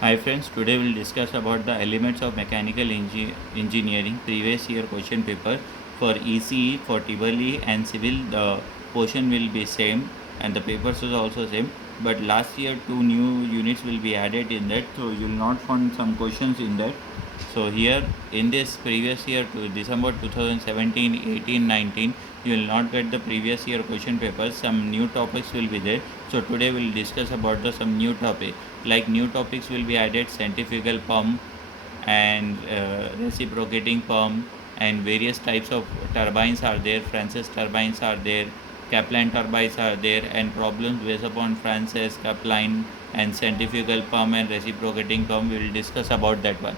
Hi friends, today we'll discuss about the elements of mechanical engineering previous year question paper for ECE, for TEE and civil. The portion will be same and the papers is also same, but last year two new units will be added in that, so you will not find some questions in that. So here in this previous year to December 2017, 18, 19, you will not get the previous year question papers. Some new topics will be there. So today we'll discuss about the some new topic. Like new topics will be added: centrifugal pump and reciprocating pump, and various types of turbines are there. Francis turbines are there, Kaplan turbines are there, and problems based upon Francis, Kaplan, and centrifugal pump and reciprocating pump. We will discuss about that one.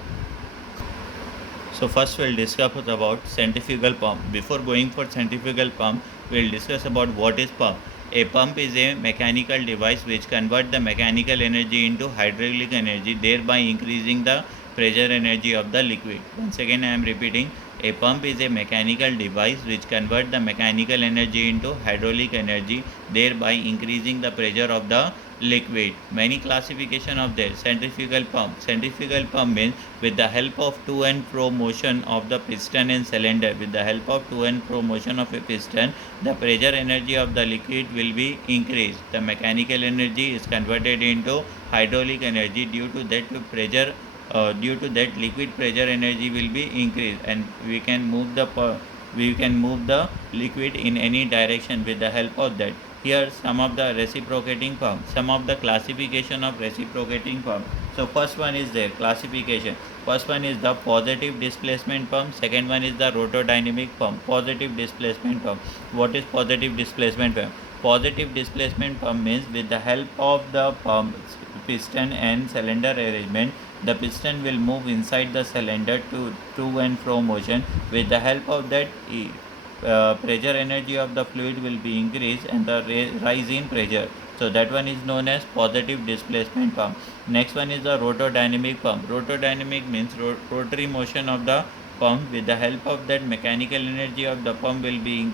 So first we'll discuss about centrifugal pump. Before going for centrifugal pump, we'll discuss about what is pump. A pump is a mechanical device which converts the mechanical energy into hydraulic energy, thereby increasing the pressure energy of the liquid. Once again I am repeating, a pump is a mechanical device which converts the mechanical energy into hydraulic energy, thereby increasing the pressure of the liquid. Many classification of the centrifugal pump. Centrifugal pump means with the help of to and fro motion of the piston and cylinder. With the help of to and fro motion of a piston, the pressure energy of the liquid will be increased. The mechanical energy is converted into hydraulic energy. Due to that liquid pressure energy will be increased, and we can move the liquid in any direction with the help of that. Here some of the reciprocating pump, some of the classification of reciprocating pump. So first one is there classification. First one is the positive displacement pump, second one is the rotodynamic pump. Positive displacement pump. What is positive displacement pump? Positive displacement pump means with the help of the pump piston and cylinder arrangement, the piston will move inside the cylinder to and fro motion. With the help of that, pressure energy of the fluid will be increased and the rise in pressure. So that one is known as positive displacement pump. Next one is the rotodynamic pump. Rotodynamic means rotary motion of the pump. With the help of that, mechanical energy of the pump will be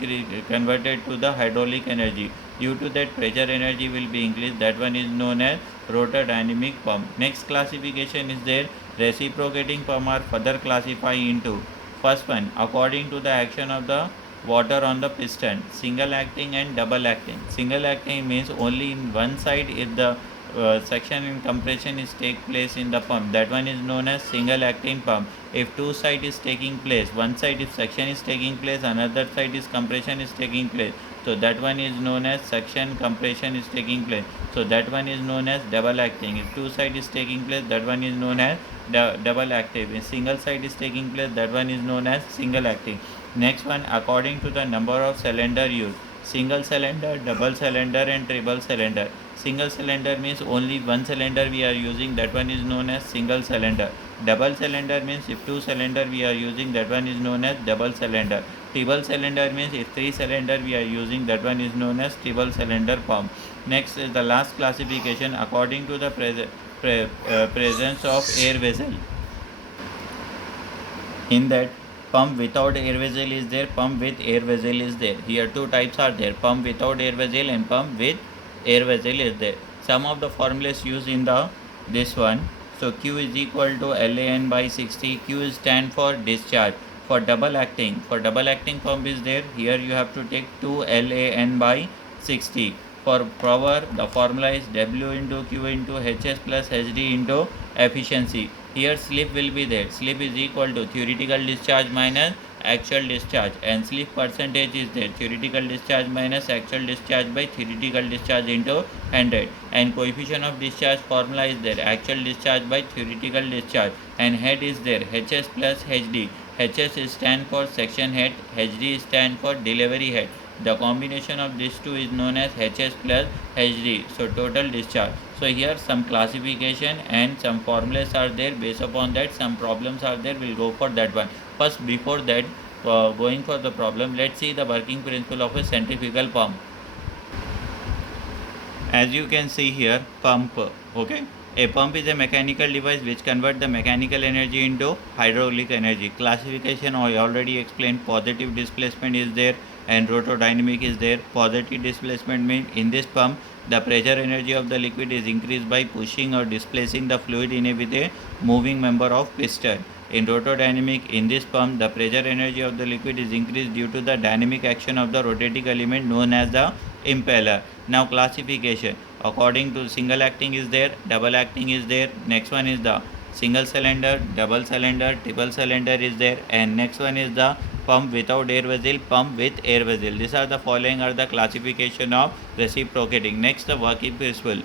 converted to the hydraulic energy. Due to that, pressure energy will be increased. That one is known as rotodynamic pump. Next classification is there. Reciprocating pump are further classified into: first one, according to the action of the water on the piston, single acting and double acting. Single acting means only in one side if the suction and compression is take place in the pump. That one is known as single acting pump. If two side is taking place, one side if suction is taking place, another side is compression is taking place, so that one is known as suction compression is taking place, so that one is known as double acting. If two side is taking place, that one is known as double active. If single side is taking place, that one is known as single acting. Next one, according to the number of cylinder used: single cylinder, double cylinder, and triple cylinder. Single cylinder means only one cylinder we are using, that one is known as single cylinder. Double cylinder means if two cylinder we are using, that one is known as double cylinder. Triple cylinder means if three cylinder we are using, that one is known as triple cylinder pump. Next is the last classification, according to the presence of air vessel. In that, pump without air vessel is there, pump with air vessel is there. Here two types are there: pump without air vessel and pump with air vessel is there. Some of the formulas used in the this one. So Q is equal to LAN by 60. Q is stand for discharge. For double acting pump is there. Here you have to take 2 LAN by 60. For power, the formula is W into Q into HS plus HD into efficiency. Here slip will be there. Slip is equal to theoretical discharge minus actual discharge, and slip percentage is there. Theoretical discharge minus actual discharge by theoretical discharge into 100, and coefficient of discharge formula is there. Actual discharge by theoretical discharge, and head is there. HS plus HD. HS stand for section head, HD stand for delivery head. The combination of these two is known as HS plus HD. So total discharge. So here some classification and some formulas are there. Based upon that, some problems are there. We'll go for that one. First, before that, going for the problem, let's see the working principle of a centrifugal pump. As you can see here, pump. Okay, a pump is a mechanical device which converts the mechanical energy into hydraulic energy. Classification I already explained. Positive displacement is there and rotodynamic is there. Positive displacement means in this pump the pressure energy of the liquid is increased by pushing or displacing the fluid in with a moving member of piston. In rotodynamic, in this pump, the pressure energy of the liquid is increased due to the dynamic action of the rotating element known as the impeller. Now classification. According to single acting is there, double acting is there. Next one is the single cylinder, double cylinder, triple cylinder is there, and next one is the pump without air vessel, pump with air vessel. These are the following are the classification of reciprocating. Next, the working principle.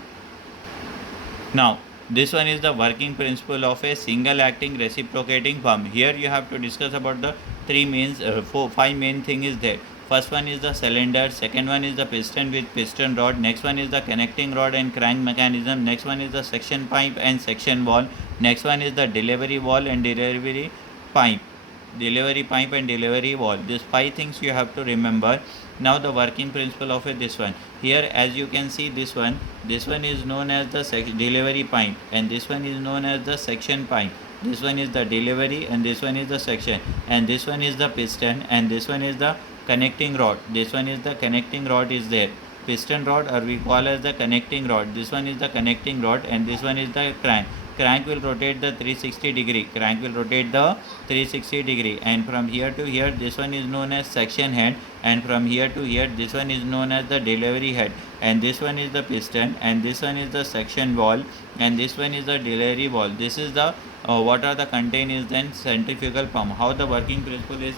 Now, this one is the working principle of a single acting reciprocating pump. Here you have to discuss about the five main thing is there. First one is the cylinder, second one is the piston with piston rod, next one is the connecting rod and crank mechanism, next one is the section pipe and section valve, next one is the delivery valve and pipe delivery pipe and delivery valve. These five things you have to remember. Now the working principle of this one. Here as you can see this one is known as the delivery pipe, and this one is known as the section pipe. This one is the delivery and this one is the section, and this one is the piston and this one is the connecting rod. This one is the connecting rod is there. Piston rod, or we call as the connecting rod. This one is the connecting rod and this one is the crank. Crank will rotate the 360 degree. Crank will rotate the 360 degree, and from here to here this one is known as section head, and from here to here this one is known as the delivery head, and this one is the piston, and this one is the section valve, and this one is the delivery valve. This is the what are the contain is then centrifugal pump. How the working principle is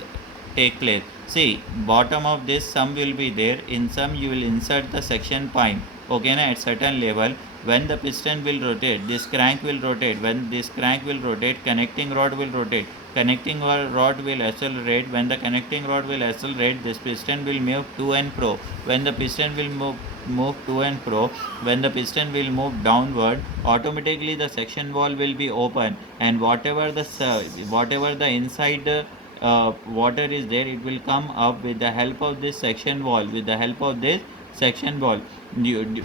take place. See, bottom of this sum will be there. In sum you will insert the section pipe. Okay, na, at certain level. When the piston will rotate, this crank will rotate. When this crank will rotate, connecting rod will rotate. Connecting rod will accelerate. When the connecting rod will accelerate, this piston will move to and fro. When the piston will move to and fro, when the piston will move downward, automatically the section valve will be open, and whatever the inside water is there, it will come up with the help of this section valve. With the help of this section valve,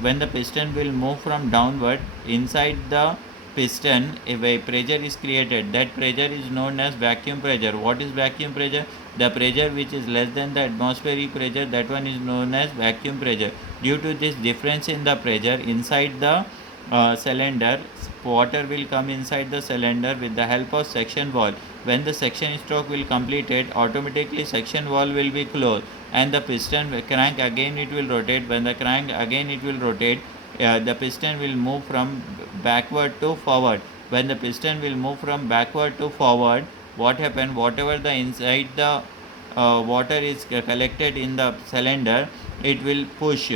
when the piston will move from downward, inside the piston if a pressure is created, that pressure is known as vacuum pressure. What is vacuum pressure? The pressure which is less than the atmospheric pressure, that one is known as vacuum pressure. Due to this difference in the pressure inside the cylinder, water will come inside the cylinder with the help of section valve. When the section stroke will completed, automatically section valve will be closed, and the piston crank again it will rotate. When the crank again it will rotate, the piston will move from backward to forward. When the piston will move from backward to forward, what happen? Whatever the inside the water is collected in the cylinder, it will push.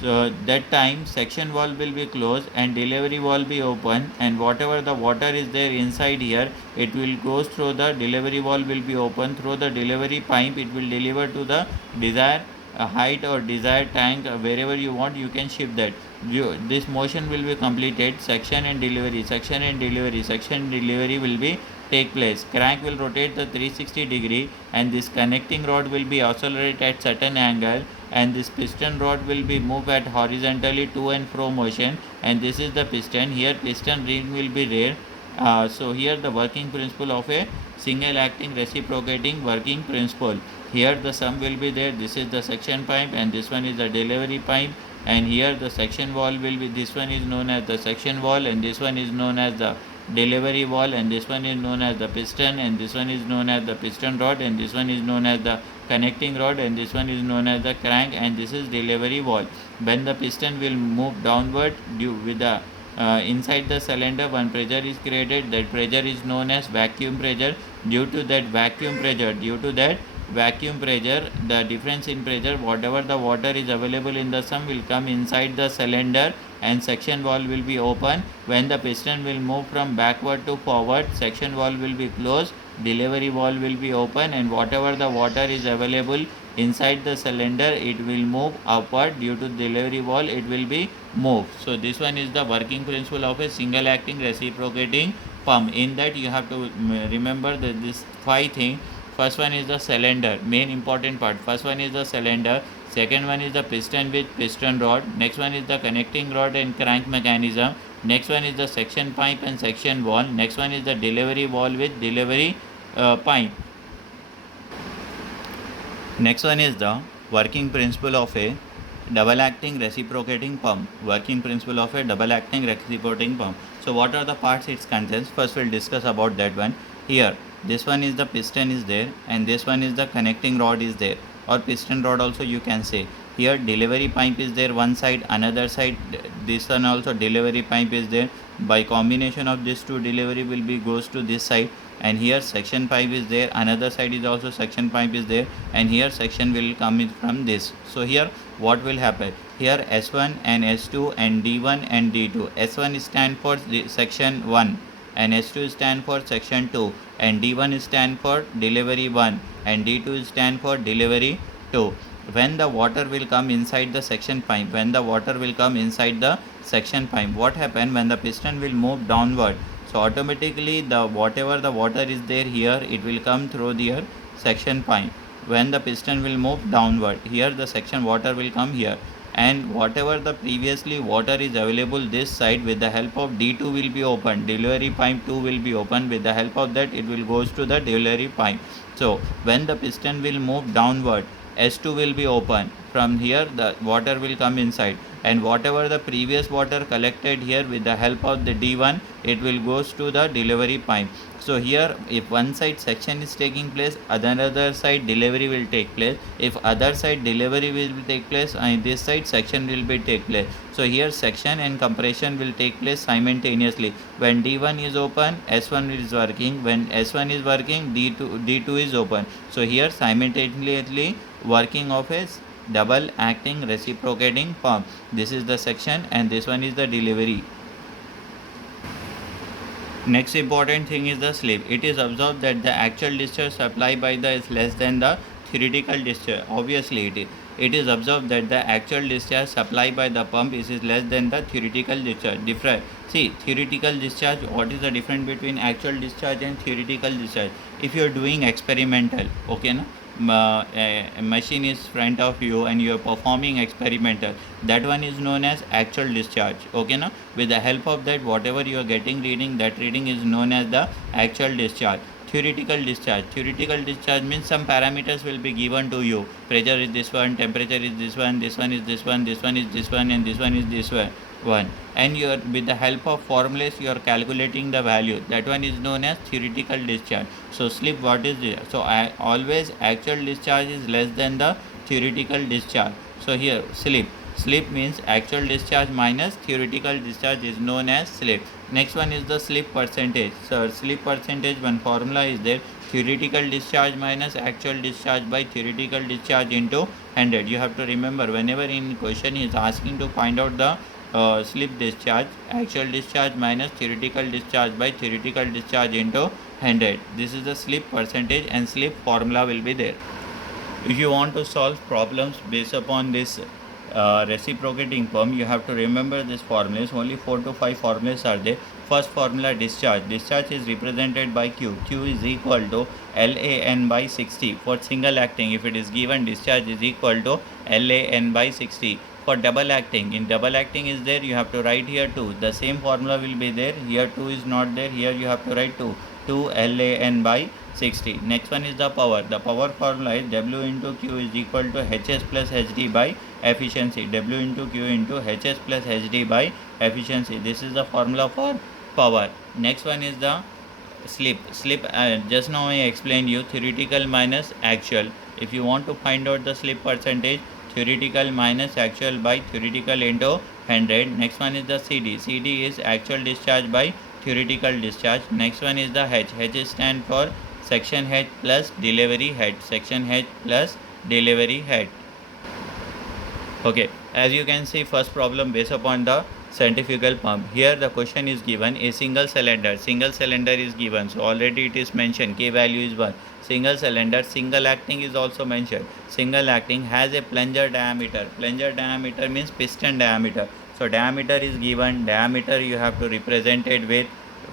So that time section valve will be closed and delivery valve be open, and whatever the water is there inside here, it will goes through the delivery valve will be open. Through the delivery pipe, it will deliver to the desired height or desired tank. Wherever you want, you can ship that. This motion will be completed. Section and delivery, section and delivery, section and delivery will be take place. Crank will rotate the 360 degree, and this connecting rod will be accelerate at certain angle, and this piston rod will be moved at horizontally to and fro motion, and this is the piston. Here piston ring will be there. So here the working principle of a single acting reciprocating working principle. Here the sum will be there. This is the section pipe and this one is the delivery pipe, and here the section valve will be, this one is known as the section valve, and this one is known as the delivery valve, and this one is known as the piston, and this one is known as the piston rod, and this one is known as the connecting rod, and this one is known as the crank, and this is delivery valve. When the piston will move downward due with the inside the cylinder, one pressure is created. That pressure is known as vacuum pressure. Due to that vacuum pressure, the difference in pressure, whatever the water is available in the sum will come inside the cylinder, and section valve will be open. When the piston will move from backward to forward, section valve will be closed, delivery valve will be open, and whatever the water is available inside the cylinder, it will move upward. Due to delivery valve, it will be moved. So this one is the working principle of a single acting reciprocating pump. In that you have to remember that this five things. First one is the cylinder, main important part. First one is the cylinder, second one is the piston with piston rod, next one is the connecting rod and crank mechanism, next one is the section pipe and section valve, next one is the delivery valve with delivery pipe. Next one is the working principle of a double acting reciprocating pump. Working principle of a double acting reciprocating pump. So what are the parts it contains? First we'll discuss about that one. Here this one is the piston is there, and this one is the connecting rod is there, or piston rod also you can say. Here delivery pipe is there one side, another side this one also delivery pipe is there. By combination of these two, delivery will be goes to this side, and here section pipe is there, another side is also section pipe is there, and here section will come in from this. So here what will happen? Here S1 and S2 and D1 and D2. S1 stand for section 1, and S2 stand for section 2, and D1 stand for delivery 1, and D2 stand for delivery 2. When the water will come inside the section pipe, what happen when the piston will move downward? So automatically the whatever the water is there here, it will come through the section pipe. When the piston will move downward, here the section water will come here, and whatever the previously water is available this side, with the help of D2 will be open, delivery pipe 2 will be open. With the help of that, it will goes to the delivery pipe. So when the piston will move downward, S2 will be open. From here the water will come inside, and whatever the previous water collected here, with the help of the D1, it will goes to the delivery pipe. So here if one side section is taking place, another side delivery will take place. If other side delivery will take place, and this side section will be take place. So here section and compression will take place simultaneously. When D1 is open, S1 is working. When S1 is working, D2 is open. So here simultaneously working of a double acting reciprocating pump. This is the section, and this one is the delivery. Next important thing is the slip. It is observed that the actual discharge supplied by the is less than the theoretical discharge. Obviously it is observed that the actual discharge supplied by the pump is less than the theoretical discharge. Different. See, theoretical discharge, what is the difference between actual discharge and theoretical discharge? If you are doing experimental, okay, no? A machine is front of you and you are performing experimental, that one is known as actual discharge, okay, no? With the help of that, whatever you are getting reading, that reading is known as the actual discharge. Theoretical discharge means some parameters will be given to you. Pressure is this one, temperature is this one, this one is this one, this one is this one, and this one is this one, and you are, with the help of formulas, you are calculating the value. That one is known as theoretical discharge. So slip, what is this? So always actual discharge is less than the theoretical discharge. So here slip means actual discharge minus theoretical discharge is known as slip. Next one is the slip percentage. So slip percentage, one formula is there: theoretical discharge minus actual discharge by theoretical discharge into 100. You have to remember, whenever in question is asking to find out the slip discharge, actual discharge minus theoretical discharge by theoretical discharge into 100. This is the slip percentage, and slip formula will be there. If you want to solve problems based upon this reciprocating pump, you have to remember this formulas. Only 4 to 5 formulas are there. First formula, discharge. Discharge is represented by Q. Q is equal to LAN by 60. For single acting, if it is given, discharge is equal to LAN by 60. For double acting, in double acting is there, you have to write here 2. The same formula will be there. Here 2 is not there. Here you have to write 2. 2 LAN by 60. Next one is the power. The power formula is W into Q is equal to HS plus HD by efficiency. W into Q into HS plus HD by efficiency. This is the formula for power. Next one is the slip. Just now I explained you theoretical minus actual. If you want to find out the slip percentage, theoretical minus actual by theoretical into 100. Next one is the CD. CD is actual discharge by theoretical discharge. Next one is the H. H stand for section head plus delivery head. Section head plus delivery head. Okay, as you can see, first problem based upon the centrifugal pump. Here the question is given a single cylinder is given. So already it is mentioned K value is 1. Single cylinder, single acting is also mentioned. Single acting has a plunger diameter. Plunger diameter means piston diameter. So diameter is given. Diameter you have to represent it with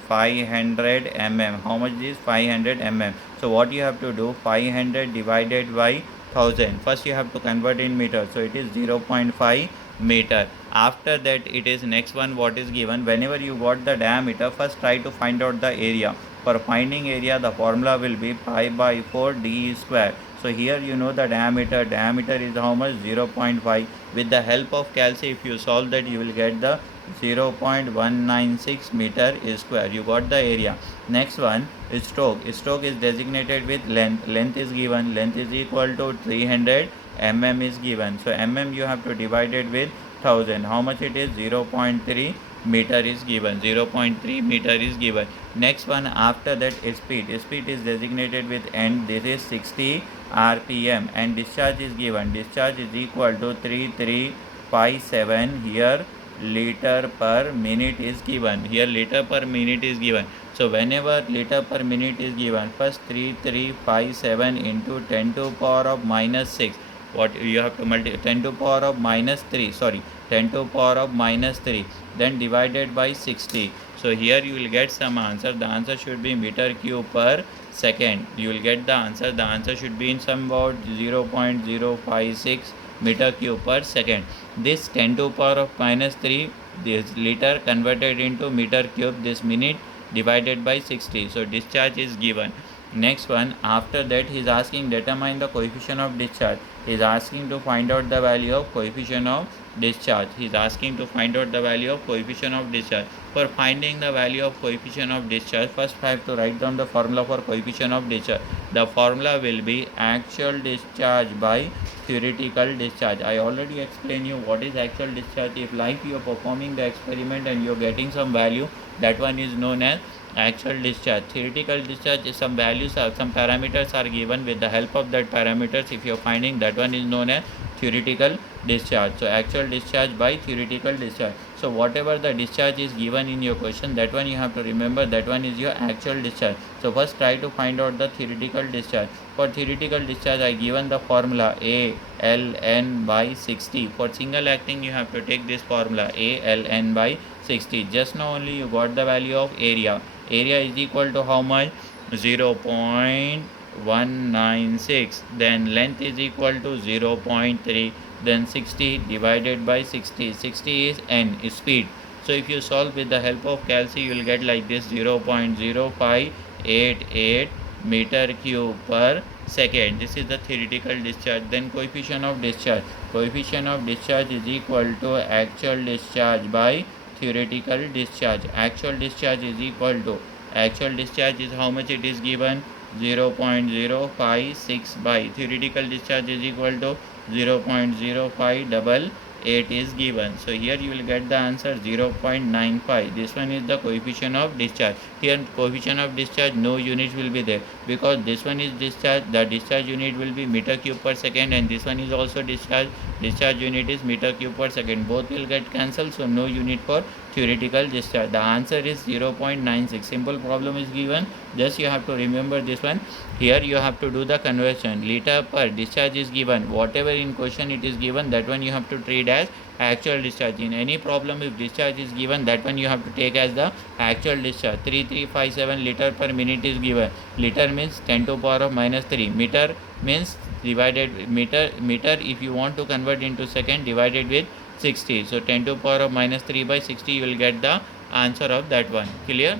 500 mm. How much is 500 mm? So what you have to do, 500 divided by 1000. First you have to convert in meter. So it is 0.5 meter. After that, it is next one what is given. Whenever you got the diameter, first try to find out the area. For finding area, the formula will be pi by 4 d square. So here you know the diameter. Diameter is how much? 0.5. With the help of calci, if you solve that, you will get the 0.196 meter square. You got the area. Next one is stroke. Stroke is designated with length. Length is given. Length is equal to 300 mm is given. So mm you have to divide it with 1000. How much it is? 0.3 meter is given. 0.3 meter is given. Next one after that is speed. Speed is designated with n. This is 60 rpm and discharge is given. Discharge is equal to 3357. Here liter per minute is given. Here liter per minute is given. So whenever liter per minute is given, first 3357 into 10 to power of minus 6. What you have to multiply? 10 to power of minus 3. Sorry, 10 to power of minus 3. Then divided by 60. So here you will get some answer. The answer should be meter cube per second. You will get the answer. The answer should be in some about 0.056 meter cube per second. This 10 to power of minus 3, this liter converted into meter cube, this minute divided by 60. So discharge is given. Next one, after that he is asking determine the coefficient of discharge. He is asking to find out the value of coefficient of discharge. He is asking to find out the value of coefficient of discharge. For finding the value of coefficient of discharge, first I have to write down the formula for coefficient of discharge. The formula will be actual discharge by theoretical discharge. I already explained you what is actual discharge. If like you are performing the experiment and you are getting some value, that one is known as actual discharge. Theoretical discharge is some values or some parameters are given. With the help of that parameters, if you are finding, that one is known as theoretical discharge. So actual discharge by theoretical discharge. So whatever the discharge is given in your question, that one you have to remember, that one is your actual discharge. So first try to find out the theoretical discharge. For theoretical discharge, I given the formula ALN by 60. For single acting, you have to take this formula ALN by 60. Just now only you got the value of area. Area is equal to how much? 0.196. Then length is equal to 0.3. Then 60 divided by 60. 60 is n, is speed. So if you solve with the help of calci, you will get like this: 0.0588 meter cube per second. This is the theoretical discharge. Then coefficient of discharge. Coefficient of discharge is equal to actual discharge by theoretical discharge. Actual discharge is equal to, actual discharge is how much it is given? 0.056 by theoretical discharge is equal to 0.0588 is given. So here you will get the answer 0.95. This one is the coefficient of discharge. Here coefficient of discharge, no units will be there, because this one is discharge, the discharge unit will be meter cube per second, and this one is also discharge, discharge unit is meter cube per second. Both will get cancelled, so no unit for theoretical discharge. The answer is 0.96. Simple problem is given. Just you have to remember this one. Here you have to do the conversion. Liter per discharge is given. Whatever in question it is given, that one you have to treat as actual discharge. In any problem, if discharge is given, that one you have to take as the actual discharge. 3357 liter per minute is given. Liter means 10 to power of minus 3. Meter means divided meter if you want to convert into second, divided with 60. So 10 to power of minus 3 by 60, you will get the answer of that one. Clear?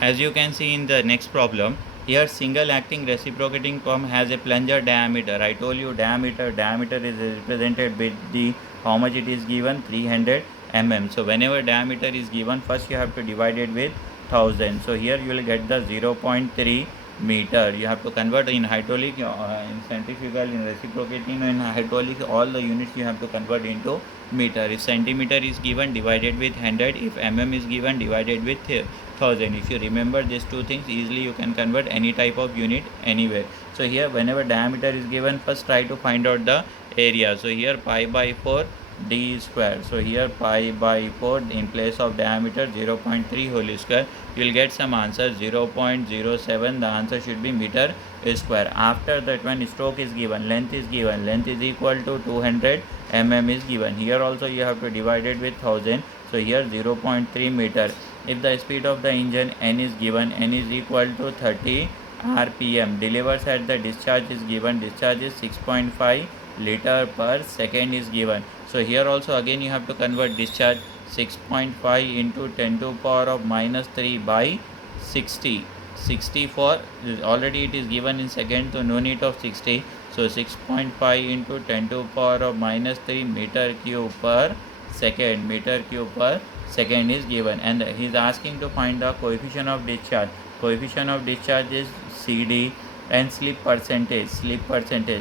As you can see in the next problem, here single acting reciprocating pump has a plunger diameter. I told you diameter is represented with the, how much it is given? 300 mm. So whenever diameter is given, first you have to divide it with 1000. So here you will get the 0.3 meter. You have to convert in hydraulic, in centrifugal, in reciprocating, in hydraulic, all the units you have to convert into meter. If centimeter is given, divided with 100. If mm is given, divided with 1000. If you remember these two things, easily you can convert any type of unit anywhere. So here whenever diameter is given, first try to find out the area. So here pi by 4 d square. So here pi by 4 in place of diameter 0.3 whole square. You will get some answer 0.07. The answer should be meter square. After that, when stroke is given, length is given. Length is equal to 200 mm is given. Here also you have to divide it with 1000. So here 0.3 meter. If the speed of the engine n is given, n is equal to 30 rpm. Delivers at the discharge is given. Discharge is 6.5 liter per second is given. So here also again you have to convert discharge. 6.5 into 10 to power of minus 3 by 60. 60 for, already it is given in second, so no need of 60. So 6.5 into 10 to the power of minus 3 meter cube per second, meter cube per second is given, and he is asking to find the coefficient of discharge. Coefficient of discharge is CD, and slip percentage,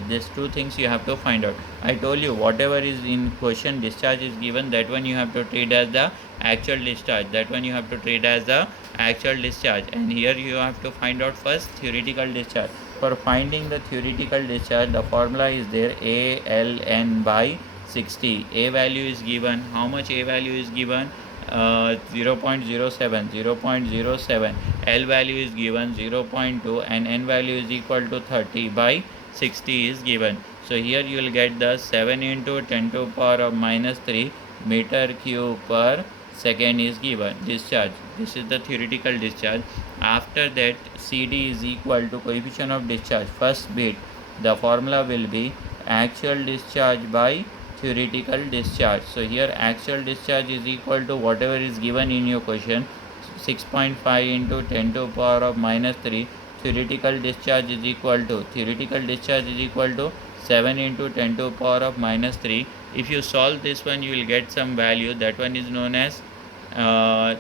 these two things you have to find out. I told you whatever is in question discharge is given, that one you have to treat as the actual discharge, and here you have to find out first theoretical discharge. For finding the theoretical discharge, the formula is there, ALN by 60. A value is given. How much A value is given? 0.07. L value is given 0.2, and N value is equal to 30 by 60 is given. So here you will get the 7 into 10 to the power of minus 3 meter cube per second is given discharge. This is the theoretical discharge. After that, CD is equal to coefficient of discharge. First bit, the formula will be actual discharge by theoretical discharge. So here actual discharge is equal to whatever is given in your question, 6.5 into 10 to the power of minus 3. Theoretical discharge is equal to 7 into 10 to the power of minus 3. If you solve this one, you will get some value. That one is known as the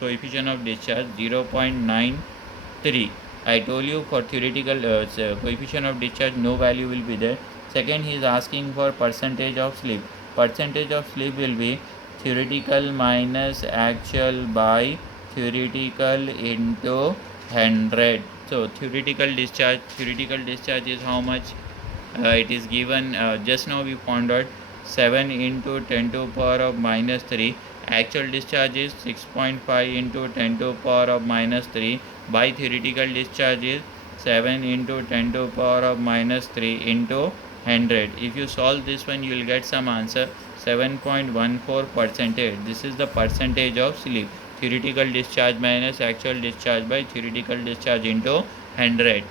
coefficient of discharge, 0.93. I told you for theoretical coefficient of discharge no value will be there. Second, he is asking for percentage of slip. Percentage of slip will be theoretical minus actual by theoretical into 100. So theoretical discharge is how much? It is given, just now we found out 7 into 10 to the power of minus 3. Actual discharge is 6.5 into 10 to the power of minus 3 by theoretical discharge is 7 into 10 to the power of minus 3 into 100. If you solve this one, you will get some answer, 7.14%. This is the percentage of slip. Theoretical discharge minus actual discharge by theoretical discharge into 100.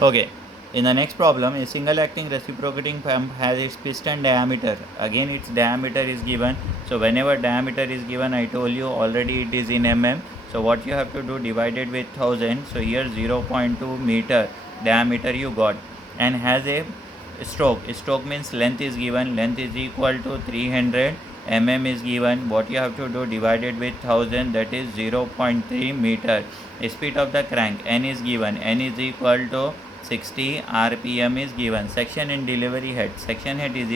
Okay. In the next problem, a single acting reciprocating pump has its piston diameter. Again, its diameter is given. So whenever diameter is given, I told you already it is in mm. So what you have to do, divided with 1000. So here 0.2 meter diameter you got, and has a stroke. Stroke means length is given. Length is equal to 300 mm is given. What you have to do, divided with 1000, that is 0.3 meter. Speed of the crank, N is given. N is equal to 60 rpm is given. Section and delivery head. Section head is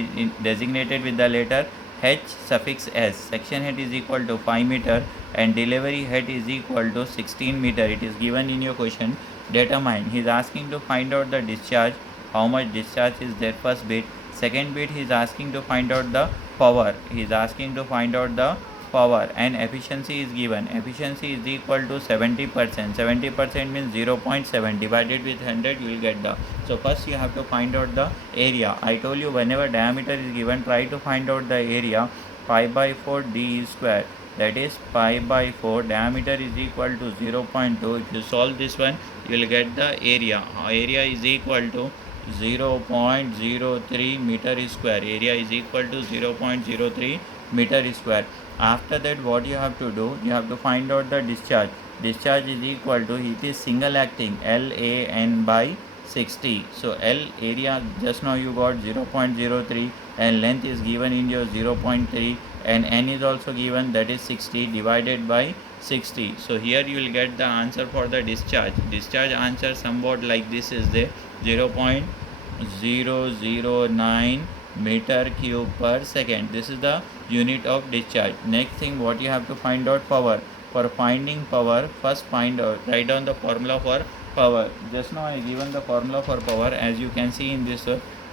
designated with the letter H suffix S. Section head is equal to 5 meter and delivery head is equal to 16 meter. It is given in your question. Determine. He is asking to find out the discharge. How much discharge is there? First bit. Second bit, he is asking to find out the power. He is asking to find out the power, and efficiency is given. Efficiency is equal to 70%. 70% means 0.7 divided with 100, you will get the. So first you have to find out the area. I told you whenever diameter is given, try to find out the area. Pi by 4 d is square, that is pi by 4. Diameter is equal to 0.2. If you solve this one, you will get the area. Area is equal to 0.03 meter square. Area is equal to 0.03 meter square. After that, what you have to do, you have to find out the discharge. Discharge is equal to, it is single acting, LAN by 60. So L area just now you got 0.03 and length is given in your 0.3 and N is also given, that is 60 divided by 60. So here you will get the answer for the discharge. Discharge answer somewhat like this is the 0.009 meter cube per second. This is the unit of discharge. Next thing, what you have to find out, power. For finding power, first write down the formula for power. Just now I given the formula for power, as you can see in this,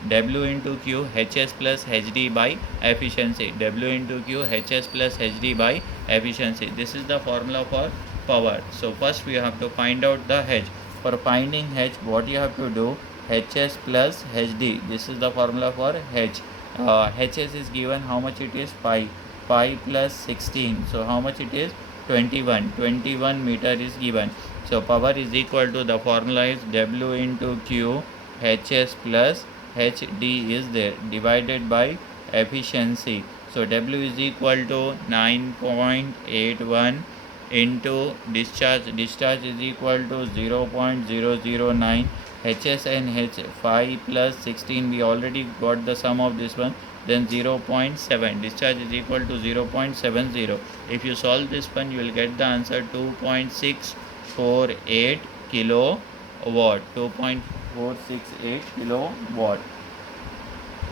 W into Q HS plus HD by efficiency. W into Q HS plus HD by efficiency. This is the formula for power. So first we have to find out the H. For finding H, what you have to do, HS plus HD. This is the formula for H. HS is given, how much it is, pi plus 16. So how much it is, 21 meter is given. So power is equal to, the formula is W into Q HS plus HD is there, divided by efficiency. So W is equal to 9.81 into discharge. Discharge is equal to 0.009 HS and H 5 plus 16. We already got the sum of this one. Then 0.7. Discharge is equal to 0.70. If you solve this one, you will get the answer 2.648 kilowatt. 2.468 kilowatt.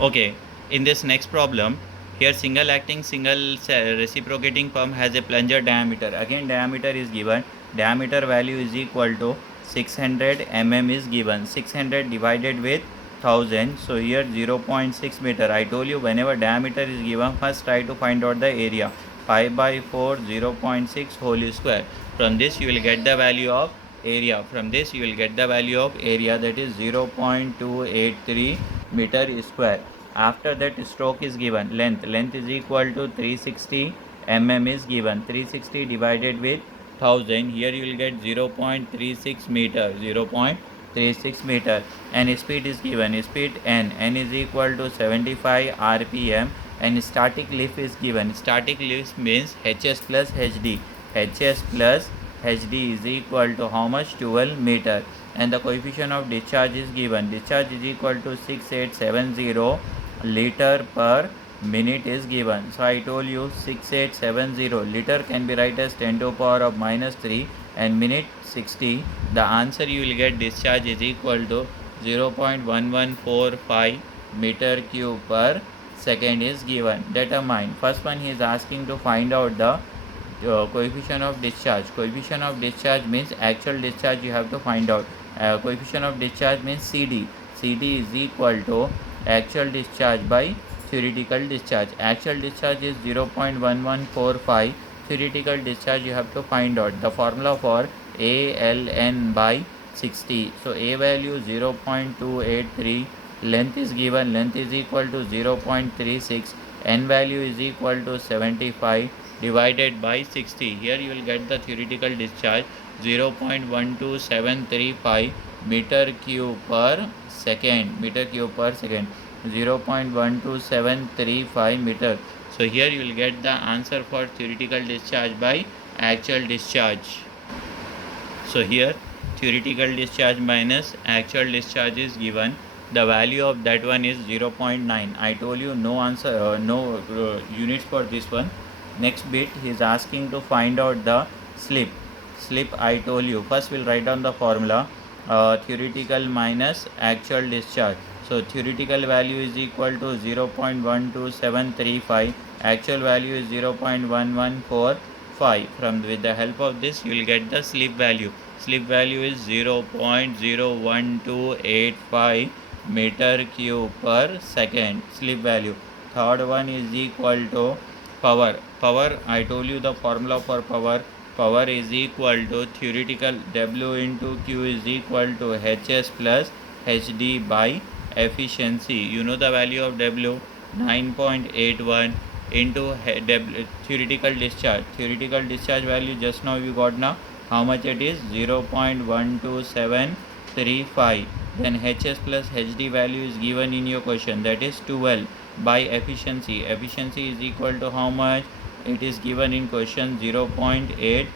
Okay, in this next problem, here single acting single reciprocating pump has a plunger diameter. Again diameter is given. Diameter value is equal to 600 mm is given. 600 divided with 1000. So here 0.6 meter. I told you whenever diameter is given, first try to find out the area. 5 by 4 0.6 whole square. From this you will get the value of area. From this you will get the value of area, that is 0.283 meter square. After that stroke is given. Length is equal to 360 mm is given. 360 divided with 1000. Here you will get 0.36 meter. 0.36 meter. And speed is given. Speed n is equal to 75 rpm. And static lift is given. Static lift means hs plus hd. hs plus hd is equal to how much? 12 meter. And the coefficient of discharge is given. Discharge is equal to 6870 liter per minute is given. So I told you 6870 liter can be write as 10 to the power of minus 3 and minute 60. The answer you will get, discharge is equal to 0.1145 meter cube per second is given. Determine. First one he is asking to find out the coefficient of discharge. Coefficient of discharge means actual discharge you have to find out. Coefficient of discharge means CD. CD is equal to actual discharge by theoretical discharge. Actual discharge is 0.1145. Theoretical discharge you have to find out. The formula for ALN by 60. So A value 0.283. Length is given. Length is equal to 0.36. N value is equal to 75 divided by 60. Here you will get the theoretical discharge 0.12735 meter cube per second. 0.12735 meter. So here you will get the answer for theoretical discharge by actual discharge. So here theoretical discharge minus actual discharge is given. The value of that one is 0.9. I told you no answer, no units for this one. Next bit he is asking to find out the slip. I told you first we'll write down the formula. Theoretical minus actual discharge. So theoretical value is equal to 0.12735. Actual value is 0.1145. With the help of this you will get the slip value. Slip value is 0.01285 meter cube per second. Slip value. Third one is equal to power. I told you the formula for power. Power is equal to theoretical W into Q is equal to HS plus HD by efficiency. You know the value of W, 9.81 into theoretical discharge. Theoretical discharge value just now you got now. How much it is? 0.12735. Then HS plus HD value is given in your question, that is 12 by efficiency. Efficiency is equal to how much? It is given in question 0.80.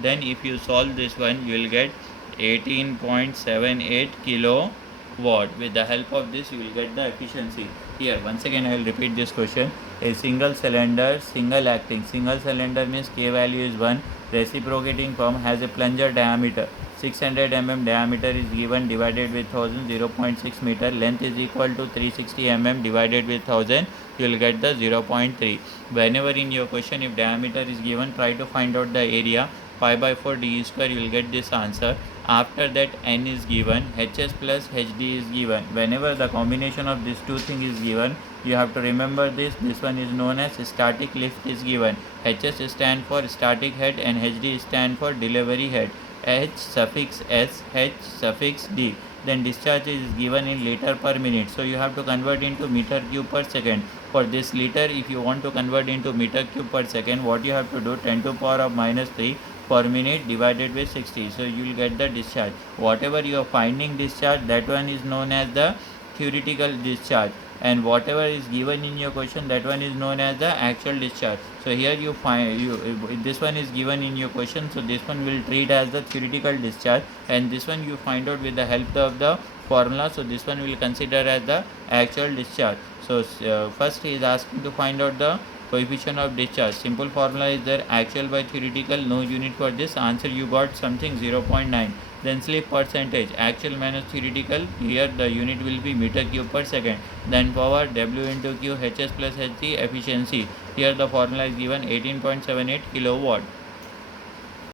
Then if you solve this one you will get 18.78 kilowatt. With the help of this you will get the efficiency. Here once again I will repeat this question. A single cylinder, single acting. Single cylinder means K value is 1. Reciprocating pump has a plunger diameter 600 mm. Diameter is given divided with 1000, 0.6 meter. Length is equal to 360 mm divided with 1000. You will get the 0.3. Whenever in your question if diameter is given, try to find out the area. Pi by 4 d square, you will get this answer. After that n is given, hs plus hd is given. Whenever the combination of these two things is given, you have to remember this. This one is known as static lift is given. hs stand for static head and hd stand for delivery head. H suffix s, H suffix d. Then discharge is given in liter per minute. So you have to convert into meter cube per second. For this liter, if you want to convert into meter cube per second, what you have to do? 10 to the power of minus 3 per minute divided with 60. So you will get the discharge. Whatever you are finding discharge, that one is known as the theoretical discharge. and whatever is given in your question, that one is known as the actual discharge. So here you find this one is given in your question, so this one will treat as the theoretical discharge, and this one you find out with the help of the formula. So this one will consider as the actual discharge. So first he is asking to find out the coefficient of discharge. Simple formula is there, actual by theoretical, no unit for this. Answer you got something 0.9. Then slip percentage, actual minus theoretical, here the unit will be meter cube per second. Then power, W into Q, HS plus HC, efficiency, here the formula is given 18.78 kilowatt.